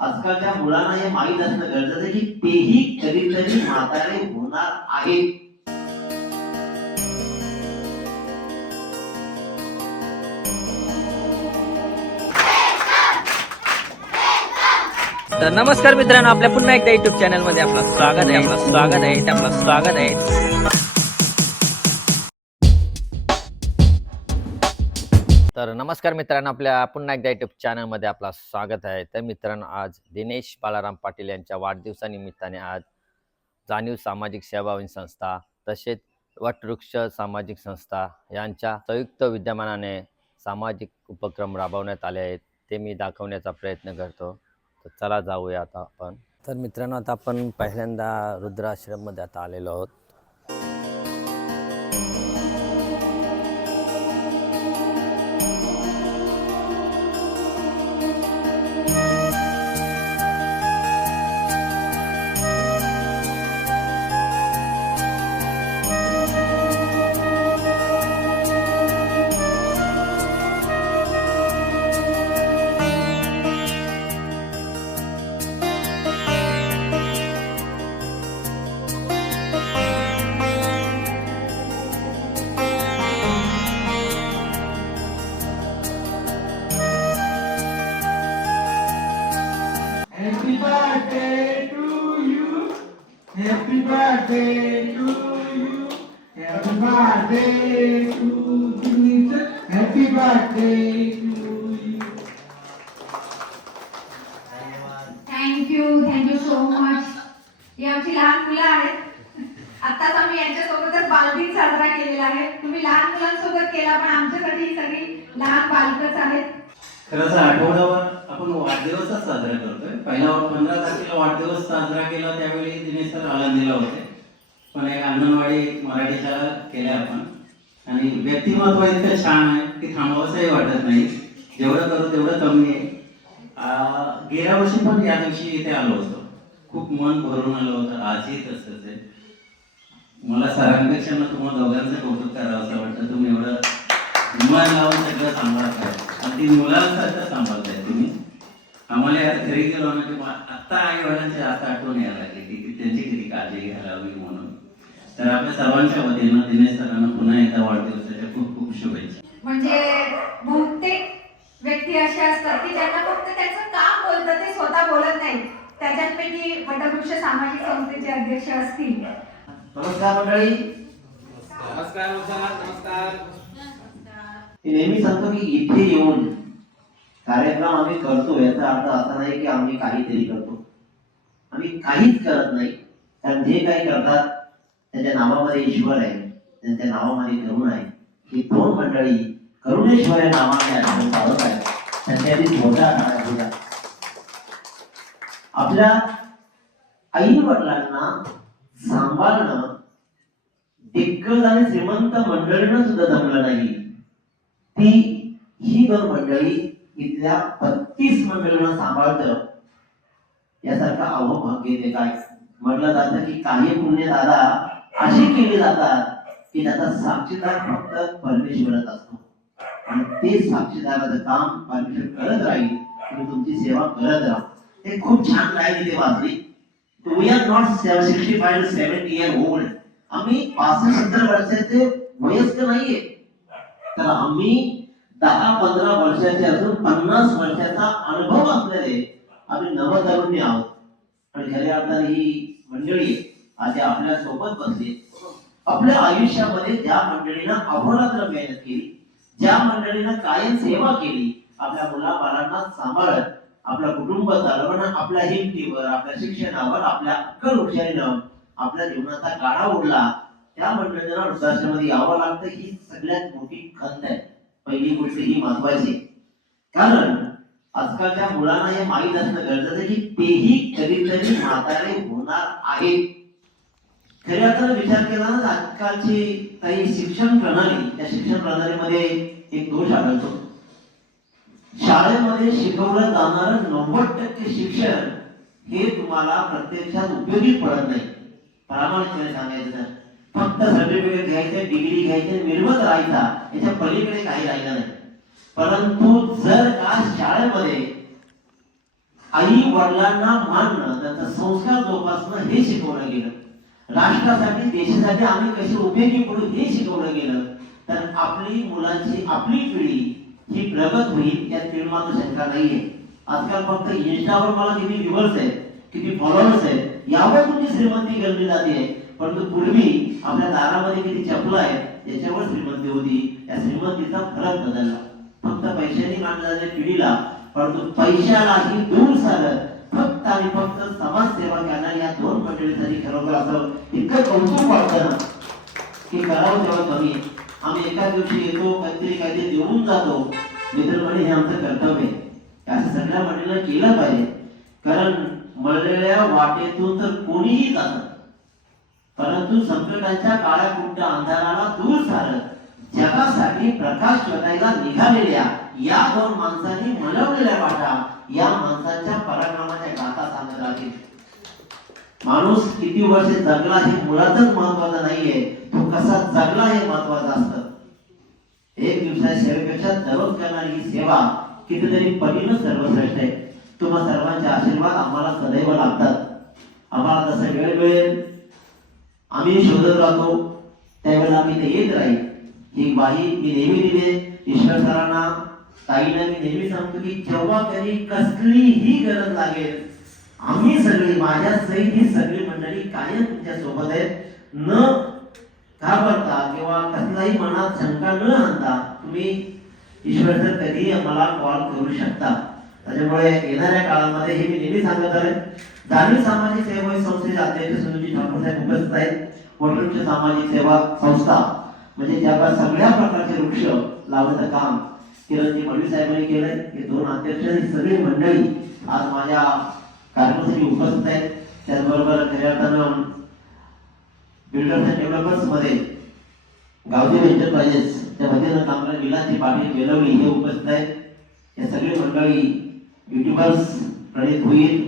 आजकालच्या मुलांना हे माहीत असणं गरजेचं आहे की तेही कधीतरी म्हातारे होणार आहेत. तर नमस्कार मित्रांनो आपल्या पुन्हा एकदा युट्यूब चॅनलमध्ये आपलं स्वागत आहे आपलं स्वागत आहे आपलं स्वागत आहे. तर नमस्कार मित्रांनो आपल्या पुन्हा एकदा युट्यूब चॅनलमध्ये आपला स्वागत आहे. तर मित्रांनो आज दिनेश बालाराम पाटील यांच्या वाढदिवसानिमित्ताने आज जाणीव सामाजिक सेवा संस्था तसेच वटवृक्ष सामाजिक संस्था यांच्या संयुक्त विद्यमानाने सामाजिक उपक्रम राबवण्यात आले आहेत. ते मी दाखवण्याचा प्रयत्न करतो. तर चला जाऊया आता आपण. तर मित्रांनो आता आपण पहिल्यांदा रुद्राश्रममध्ये आता आलेलो आहोत. लहान बालकच आहेत खरं तर आठवड्यावर आपण वाढदिवसच साजरा करतोय. पहिला पंधरा तारखेला वाढदिवस साजरा केला त्यावेळी दिनेश सर आळंदीला होते. पण एक अंगणवाडी मराठी शाळा केल्या आपण. आणि व्यक्तिमत्व इतकं छान आहे की थांबवसंही वाटत नाही. जेवढं करू तेवढं कमी आहे. गेल्या वर्षी पण या दिवशी इथे आलो होतो. खूप मन भरून आलं होतं. आजही तसंच आहे. मला सरांपेक्षा ना तुम्हाला दोघांचं कौतुक करावं असं वाटतं. तुम्ही एवढं मन लावून सगळं सांभाळताय. आणि ती मुलांसारखं सांभाळताय तुम्ही. आम्हाला आता घरी गेलो ना की मा- आत्ता आई वडिलांची आता आठवण यायला लागली की त्यांची किती काळजी घ्यायला हवी म्हणून. तर आपल्या सर्वांच्या वतीनं दिनेश सरांना पुन्हा एकदा वाढदिवसाच्या खूप खूप शुभेच्छा. म्हणजे बहुतेक व्यक्ती अशा असतात की ज्यांना फक्त त्याचं काम बोलतं ते स्वतः बोलत नाही त्याच्यापैकी वटवृक्ष सामाजिक संस्थेचे अध्यक्ष असतील. नमस्कार मंडळी. नमस्कार नमस्कार. नेहमी सांगतो की इथे येऊन कार्यक्रम आम्ही करतो याचा अर्थ असा नाही की आम्ही काहीतरी करतो. आम्ही काहीच करत नाही. कारण जे काही करतात त्याच्या नावामध्ये ईश्वर आहे त्यांच्या नावामध्ये करुण आहे. ही दोन मंडळी करुणेश्वर या नावाने आठवण चालत आहे त्यांच्यातील मोठा होता आपल्या आई वडिलांना सांभाळणं दिग्गज आणि श्रीमंत मंडळीनं सुद्धा जमलं नाही. ती ही दोन मंडळी इथल्या बत्तीस मंडळींना सांभाळतं. यासारखं अवभाग्य ते काय? म्हटलं जातं की काही पुण्य दादा अशी केली जातात की त्याचा साक्षीदार फक्त परमेश्वरच असतो. आणि ते साक्षीदाराचं काम परमेश्वर करत राहील तुम्ही तुमची सेवा करत राहा. ते खूप छान लाईन इथे वाचली. We are not sixty five to seventy year old आम्ही पासष्ट सत्तर वर्षाचे वयस्क नाहीये. तर आम्ही दहा पंधरा वर्षाचे असून पन्नास वर्षाचा अनुभव असलेले आम्ही नवतरुणी आहोत. पण खऱ्या अर्थाने ही मंडळी आज आपल्यासोबत बसली. आपल्या आयुष्यामध्ये ज्या मंडळीनं अहोरात्र मेहनत केली ज्या मंडळीनं कायम सेवा केली आपल्या मुलाबाळांना सांभाळत आपलं कुटुंब चालवणं आपल्या हिमतीवर आपल्या शिक्षणावर आपल्या अक्कल हुशारीनं आपल्या जीवनाचा गाडा उडला त्या मंडळींना वृद्धाश्रमामध्ये यावं लागतं. ही सगळ्यात मोठी खंत आहे. पहिली गोष्ट ही महत्वाची कारण आजकालच्या मुलांना हे माहीत असणं गरजेचं आहे की तेही कधीतरी म्हातारे होणार आहेत. खऱ्या तर विचार केला ना आजकालची काही शिक्षण प्रणाली त्या शिक्षण प्रणालीमध्ये एक दोष आढळतो. शाळेमध्ये शिकवलं जाणारं नव्वद टक्के शिक्षण हे तुम्हाला प्रत्यक्षात उपयोगी पडत नाही. प्रामाणिकपणे सांगायचं तर. फक्त सर्टिफिकेट घ्यायचं डिग्री घ्यायचे निर्मत राहायचा. याच्या पलीकडे काही राहिलं नाही. परंतु जर का शाळेमध्ये आई वडिलांना मानणं त्यांचा संस्कार जोपासणं हे शिकवलं गेलं राष्ट्रासाठी देशासाठी आम्ही कशी उपयोगी पडू हे शिकवलं गेलं तर आपली मुलांची आपली पिढी ही प्रगत होईल यात निर्माण शंका नाहीये. आजकाल फक्त इंस्टावर मला किती व्ह्युअर्स आहेत किती फॉलोअर्स आहेत यावर तुमची श्रीमंती गणली जाते परंतु पूर्वी आपल्या दारामध्ये किती चपला आहेत याच्यावर श्रीमंती होती. या श्रीमंतीचा फरक बदलला. फक्त पैशाने मानल्या पिढीला परंतु पैशालाही दूर सारत फक्त आणि फक्त समाजसेवा घ्यायला या दोन मंडळीसाठी खरोखर असं इतकं कौतुक वाटतं ना की करावं तेव्हा कमी आम्ही एका दिवशी येतो काहीतरी काहीतरी देऊन जातो. मित्रमंडळी हे आमचं कर्तव्य आहे. असं सगळ्या मंडळीला केलं पाहिजे. कारण मळलेल्या वाटेतून तर कोणीही जातात परंतु संकटाच्या काळ्या अंधाराला दूर सारत जगासाठी प्रकाश शोधायला निघालेल्या या दोन माणसांनी मिळवलेल्या वाटा या माणसांच्या पराक्रमाच्या गाथा सांगत राहतील. माणूस किती वर्ष जगला हे मुळातच महत्वाचं नाहीये. तो कसा जगला हे महत्वाचं असतं. एक दिवसाच्या सेवेपेक्षा दररोज करणारी ही सेवा कितीतरी पटीनं सर्वश्रेष्ठ आहे. तुम्हा सर्वांचे आशीर्वाद आम्हाला सदैव लागतात. आम्हाला तसं वेळ मिळेल आम्ही शोधत राहतो. त्यावेळेला आम्ही ते येत राहील. ही बाई मी नेहमी दिले. ईश्वर सरांना ताईला मी नेहमी सांगतो की जेव्हा कधी कसलीही गरज लागेल आम्ही सगळी माझ्या सहित ही सगळी मंडळी कायम तुमच्यासोबत आहेत. न घाबरता किंवा कसलाही मनात शंका न आणता तुम्ही ईश्वर सर कधीही मला कॉल करू शकता. त्याच्यामुळे येणाऱ्या काळामध्ये हे मी नेहमी सांगत आहे. जाणीव सामाजिक सेवा ही संस्थेचे अध्यक्ष सुनीलजी ठाकूर साहेब उपस्थित आहेत. वटवृक्ष सामाजिक सेवा संस्था म्हणजे ज्या सगळ्या प्रकारचे वृक्ष लावण्याचं काम किरणजी मडवी साहेबांनी केलंय. हे दोन अध्यक्ष ही सगळी मंडळी आज माझ्या कार्यक्रमासाठी उपस्थित आहेत. त्याचबरोबर खऱ्या अर्थानं बिल्डर्स अँड डेव्हलपर्समध्ये गावदेव एंटरप्राइजेस त्या वतीनं कामगार विलासजी पाटील वेलवली हे उपस्थित आहेत. या सगळी मंडळी युट्यूबर्स प्रणित होईल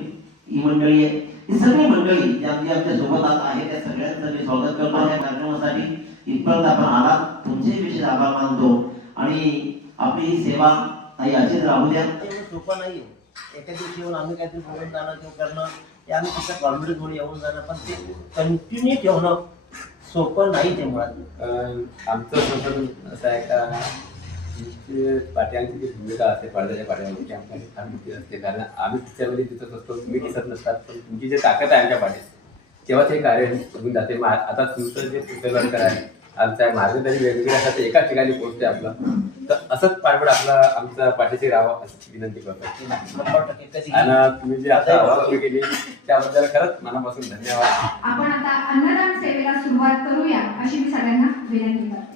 ही मंडळी आहे. ही सगळी मंडळी जी आमची आमच्यासोबत आज आहे त्या सगळ्यांचं मी स्वागत करतो या कार्यक्रमासाठी. इथपर्यंत आपण आलात. तुमचे विशेष आभार मानतो. आणि आपली ही सेवा ताई अशीच राहू द्या. सोपं नाही एका दिवशी येऊन आम्ही काहीतरी बोलून जाणं किंवा करणं हे आम्ही तिथं कॉन्फिडन्स म्हणून येऊन जाणं पण ते कंटिन्यू ठेवणं सोपं नाही ते मुळात. आमचं असं आहे का? आमची पाट्यांची जी भूमिका असते पडद्याच्या पाट्यामध्ये आमच्या मोठी असते. कारण आम्ही तिच्यामध्ये दिसत असतो तुम्ही दिसत नसतात पण तुमची जी ताकद आहे आमच्या पाठीत तेव्हा ते कार्य होऊन जाते. मग आता तुमचं जे पुस्तकवर्कर आहे आमच्या मार्गदर्शन वेगवेगळ्या असतात ते एकाच ठिकाणी पोहोचते आपलं. तर असंच पाठबळ आपला आमच्या पाठीशी राहावा अशी विनंती करतो. आणि तुम्ही जे आता आवाज केली त्याबद्दल खरंच मनापासून धन्यवाद. आपण आता अन्नदान सेवेला सुरुवात करूया अशी मी सगळ्यांना विनंती करते.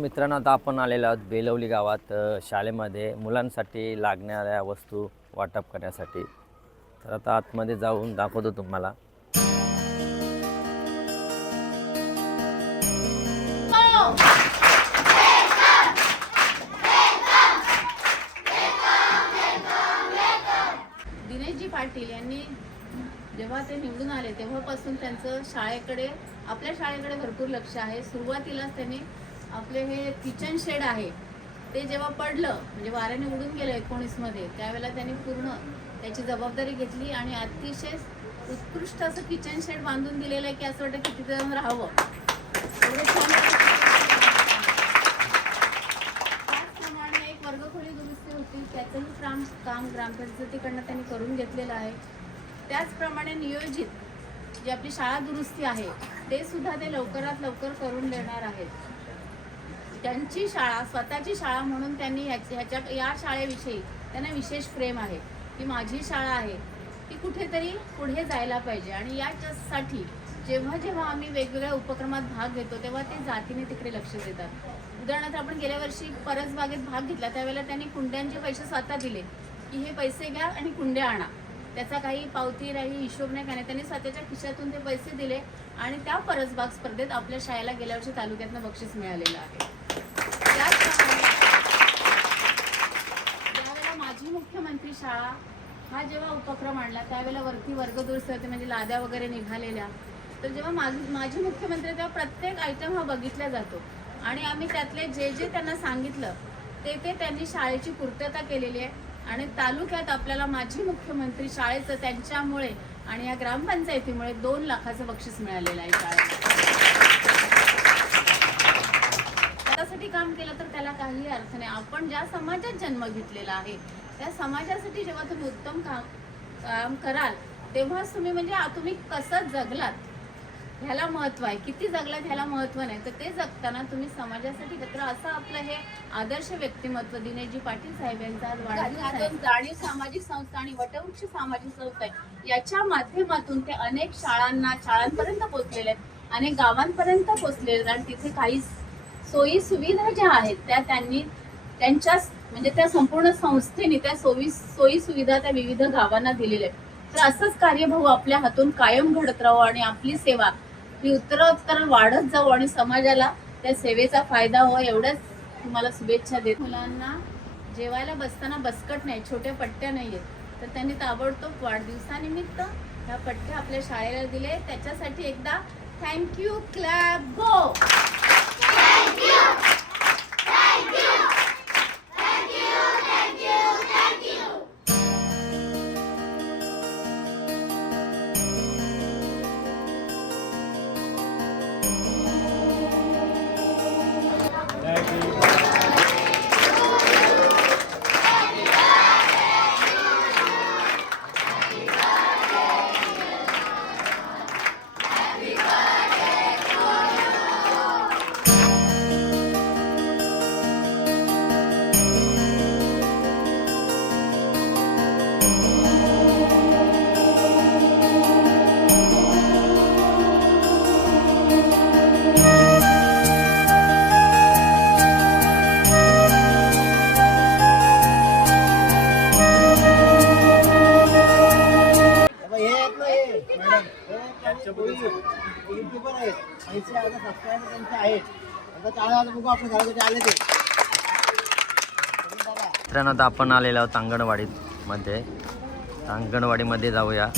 मित्रांनो आता आपण आलेलो आहोत बेलवली गावात शाळेमध्ये मुलांसाठी लागणाऱ्या वस्तू वाटप करण्यासाठी. तर आता आतमध्ये जाऊन दाखवतो तुम्हाला. दिनेशजी पाटील यांनी जेव्हा ते निवडून आले तेव्हापासून त्यांचं शाळेकडे आपल्या शाळेकडे भरपूर लक्ष आहे. सुरुवातीलाच त्यांनी आपले हे किचन शेड आहे ते जेव्हा पडलं म्हणजे वाऱ्याने उडून गेलं एकोणीसमध्ये त्यावेळेला त्यांनी पूर्ण त्याची जबाबदारी घेतली आणि अतिशय उत्कृष्ट असं किचन शेड बांधून दिलेलं आहे की असं वाटतं की तिथे राहावं. त्याचप्रमाणे एक वर्गखोली दुरुस्ती होती त्याचंही काम काम ग्रामपंचायतीकडनं त्यांनी करून घेतलेलं आहे. त्याचप्रमाणे नियोजित जी आपली शाळा दुरुस्ती आहे ते सुद्धा ते लवकरात लवकर करून देणार आहेत. त्यांची शाळा स्वतःची शाळा म्हणून त्यांनी ह्याच्या ह्याच्या या शाळेविषयी त्यांना विशेष प्रेम आहे. की माझी शाळा आहे ती कुठेतरी पुढे जायला पाहिजे. आणि याच्यासाठी जेव्हा जेव्हा आम्ही वेगवेगळ्या उपक्रमात भाग घेतो तेव्हा ते जातीने तिकडे लक्ष देतात. उदाहरणार्थ आपण गेल्या वर्षी परसबागेत भाग घेतला त्यावेळेला त्यांनी कुंड्यांचे पैसे स्वतः दिले. की हे पैसे घ्या आणि कुंड्या आणा. त्याचा काही पावती राही हिशोब नाही काय नाही त्यांनी स्वतःच्या खिशातून ते पैसे दिले आणि त्या परसबाग स्पर्धेत आपल्या शाळेला गेल्या वर्षी तालुक्यातनं बक्षीस मिळालेलं आहे. ज्यावेळेला माझी मुख्यमंत्री शाळा हा जेव्हा उपक्रम आणला त्यावेळेला वरती वर्गदुरुस्त होते म्हणजे लाद्या वगैरे निघालेल्या. तर जेव्हा माझी माझी मुख्यमंत्री तेव्हा प्रत्येक आयटम हा बघितला जातो. आणि आम्ही त्यातले जे जे त्यांना सांगितलं ते ते त्यांनी शाळेची पूर्तता केलेली आहे. आणि तालुक्यात आपल्याला माझी मुख्यमंत्री शाळेचं त्यांच्यामुळे आणि या ग्रामपंचायतीमुळे दोन लाखाचं बक्षीस मिळालेलं आहे शाळेला. काम केलं तर त्याला काही अर्थ नाही. आपण ज्या समाजात जन्म घेतलेला आहे त्या समाजासाठी जेव्हा तुम्ही उत्तम काम काम कराल तेव्हाच तुम्ही म्हणजे तुम्ही कसं जगलात ह्याला महत्त्व आहे. किती जगलात ह्याला महत्त्व नाही. तर ते जगताना तुम्ही समाजासाठी तर असं आपलं हे आदर्श व्यक्तिमत्व दिनेशजी पाटील साहेब यांचा जाणीव सामाजिक संस्था आणि वटवृक्ष सामाजिक संस्था याच्या माध्यमातून ते अनेक शाळांना शाळांपर्यंत पोहोचलेले आहेत. अनेक गावांपर्यंत पोहोचलेले आहेत. आणि तिथे काहीच सोयी सुविधा ज्या आहेत त्या त्यांनी त्यांच्या म्हणजे त्या संपूर्ण संस्थेने त्या सोयी सोयी सुविधा त्या विविध गावांना दिलेल्या आहेत. तर असंच कार्य भाऊ आपल्या हातून कायम घडत राहू आणि आपली सेवा ही उत्तरोत्तर वाढत जाऊ आणि समाजाला त्या सेवेचा फायदा हो एवढ्याच तुम्हाला शुभेच्छा देत मुलांना जेवायला बसताना बसकट नाही छोट्या पट्ट्या नाही आहेत. तर त्यांनी ताबडतोब वाढदिवसानिमित्त ह्या पट्ट्या आपल्या शाळेला दिले त्याच्यासाठी एकदा थँक्यू क्लॅब गो युट्यूबर आहेत. पैसे आता सबस्क्रायबर त्यांचे आहेत. आता चाळा बघू आपण घरासाठी आले ते. मित्रांनो आता आपण आलेलो आहोत अंगणवाडीमध्ये. अंगणवाडीमध्ये जाऊया.